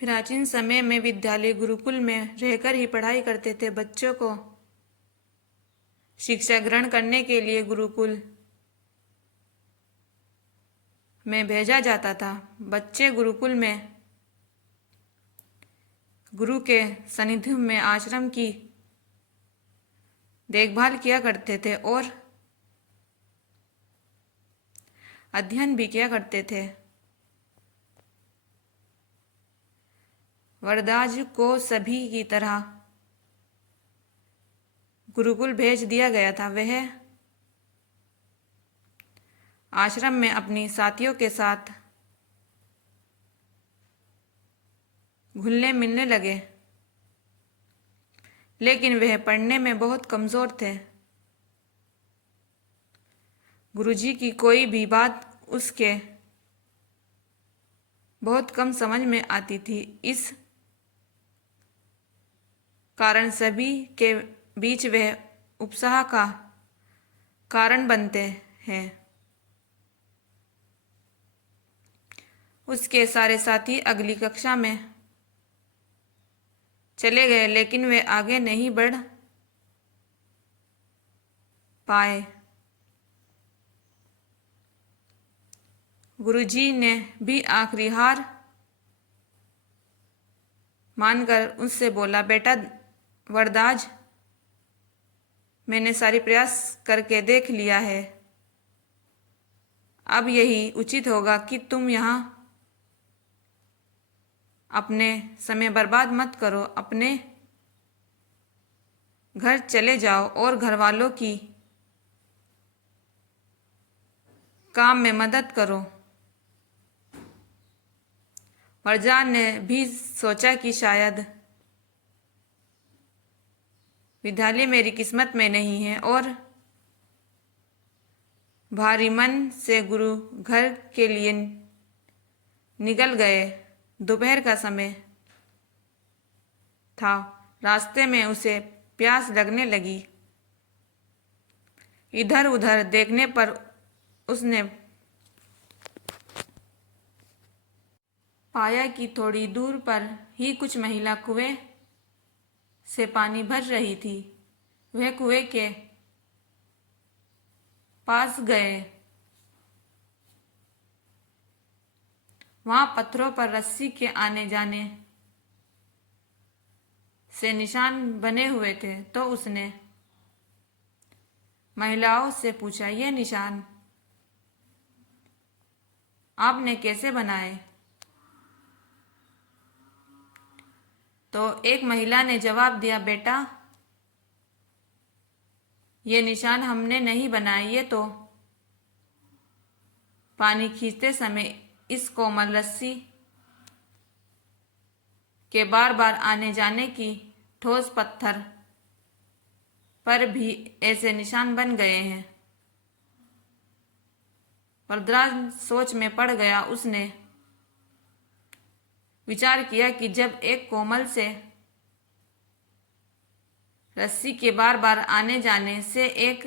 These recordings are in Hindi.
प्राचीन समय में विद्यालय गुरुकुल में रहकर ही पढ़ाई करते थे। बच्चों को शिक्षा ग्रहण करने के लिए गुरुकुल में भेजा जाता था। बच्चे गुरुकुल में गुरु के सानिध्य में आश्रम की देखभाल किया करते थे और अध्ययन भी किया करते थे। वरदाज को सभी की तरह गुरुकुल भेज दिया गया था। वह आश्रम में अपनी साथियों के साथ घुलने मिलने लगे, लेकिन वह पढ़ने में बहुत कमजोर थे। गुरुजी की कोई भी बात उसके बहुत कम समझ में आती थी। इस कारण सभी के बीच वह उपसाह का कारण बनते हैं। उसके सारे साथी अगली कक्षा में चले गए, लेकिन वे आगे नहीं बढ़ पाए। गुरुजी ने भी आखिरी हार मानकर उससे बोला, बेटा वरदाज, मैंने सारी प्रयास करके देख लिया है। अब यही उचित होगा कि तुम यहाँ अपने समय बर्बाद मत करो। अपने घर चले जाओ और घर वालों की काम में मदद करो। वरदान ने भी सोचा कि शायद विद्यालय मेरी किस्मत में नहीं है, और भारी मन से गुरु घर के लिए निकल गए। दोपहर का समय था। रास्ते में उसे प्यास लगने लगी। इधर उधर देखने पर उसने पाया कि थोड़ी दूर पर ही कुछ महिला कुएं से पानी भर रही थी। वह कुएं के पास गए। वहां पत्थरों पर रस्सी के आने जाने से निशान बने हुए थे, तो उसने महिलाओं से पूछा, ये निशान आपने कैसे बनाए? तो एक महिला ने जवाब दिया, बेटा ये निशान हमने नहीं बनाए, ये तो पानी खींचते समय इस कोमल रस्सी के बार बार आने जाने की ठोस पत्थर पर भी ऐसे निशान बन गए हैं। वरदाज सोच में पड़ गया। उसने विचार किया कि जब एक कोमल से रस्सी के बार बार आने जाने से एक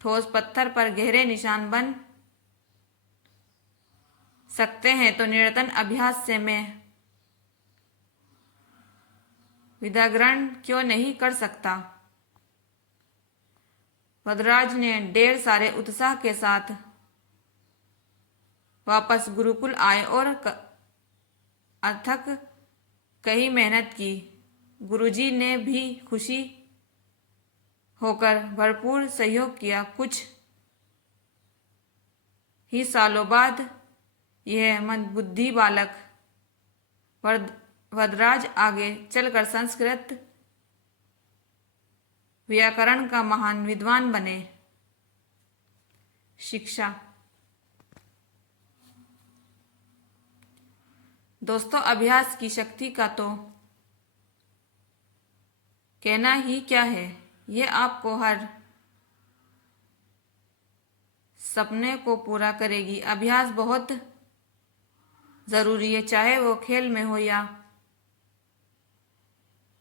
ठोस पत्थर पर गहरे निशान बन सकते हैं, तो निरंतर अभ्यास से मैं विद्या ग्रहण क्यों नहीं कर सकता। वरदाज ने ढेर सारे उत्साह के साथ वापस गुरुकुल आए और अथक कही मेहनत की। गुरुजी ने भी खुशी होकर भरपूर सहयोग किया। कुछ ही सालों बाद यह मंदबुद्धि बालक वरदाज आगे चलकर संस्कृत व्याकरण का महान विद्वान बने। शिक्षा। दोस्तों, अभ्यास की शक्ति का तो कहना ही क्या है। ये आपको हर सपने को पूरा करेगी। अभ्यास बहुत जरूरी है, चाहे वो खेल में हो या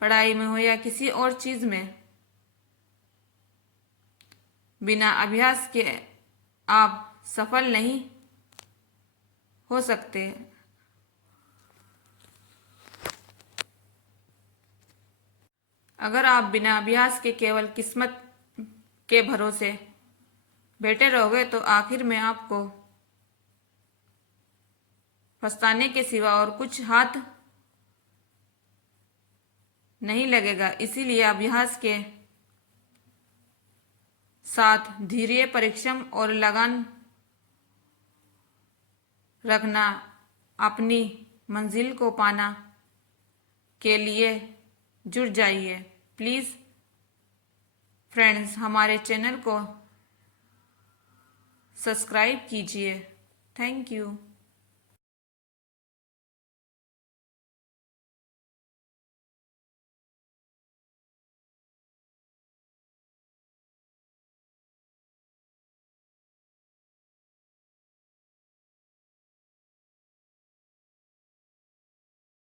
पढ़ाई में हो या किसी और चीज में। बिना अभ्यास के आप सफल नहीं हो सकते। अगर आप बिना अभ्यास के केवल किस्मत के भरोसे बैठे रहोगे तो आखिर में आपको पछताने के सिवा और कुछ हाथ नहीं लगेगा। इसीलिए अभ्यास के साथ धैर्य, परिश्रम और लगन रखना अपनी मंजिल को पाना के लिए जुट जाइए। प्लीज़ फ्रेंड्स, हमारे चैनल को सब्सक्राइब कीजिए। Thank you.